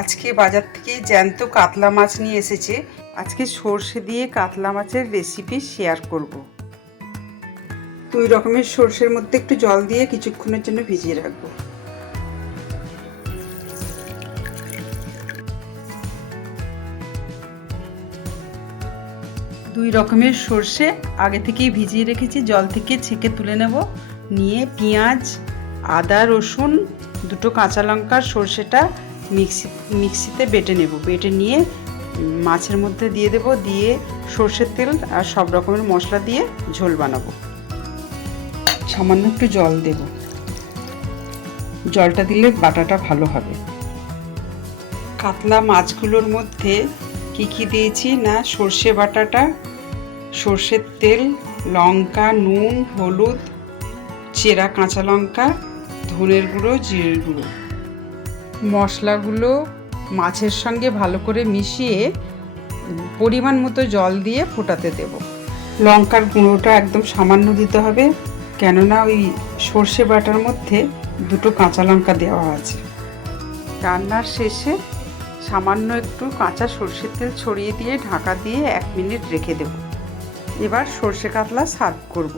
আজকে বাজার থেকে জ্যান্ত কাতলা মাছ নিয়ে এসেছে। আজকে সর্ষে দিয়ে কাতলা মাছের রেসিপি শেয়ার করব। 2 রকমের সর্ষের মধ্যে একটু জল দিয়ে কিছুক্ষণের জন্য ভিজিয়ে রাখবো। দুই রকমের সর্ষে আগে থেকেই ভিজিয়ে রেখেছি, জল থেকে ছেঁকে তুলে নেব। নিয়ে পেঁয়াজ, আদা, রসুন, 2টো কাঁচা লঙ্কা, সর্ষেটা মিক্সিতে বেটে নেব। বেটে নিয়ে মাছের মধ্যে দিয়ে দেব, দিয়ে সর্ষের তেল আর সব রকমের মশলা দিয়ে ঝোল বানাবো। সামান্য একটু জল দেব, জলটা দিলে বাটাটা ভালো হবে। কাতলা মাছগুলোর মধ্যে কি দিয়েছি না, সর্ষে বাটাটা, সর্ষের তেল, লঙ্কা, নুন, হলুদ, চেরা কাঁচা লঙ্কা, ধনের গুঁড়ো, জিরের গুঁড়ো। মশলাগুলো মাছের সঙ্গে ভালো করে মিশিয়ে পরিমাণ মতো জল দিয়ে ফোটাতে দেব। লঙ্কার গুঁড়োটা একদম সামান্য দিতে হবে, কেননা ওই সর্ষে বাটার মধ্যে 2টো কাঁচা লঙ্কা দেওয়া আছে। রান্নার শেষে সামান্য একটু কাঁচা সর্ষের তেল ছড়িয়ে দিয়ে ঢাকা দিয়ে 1 মিনিট রেখে দেব। এবার সর্ষে কাতলা সার্ভ করব।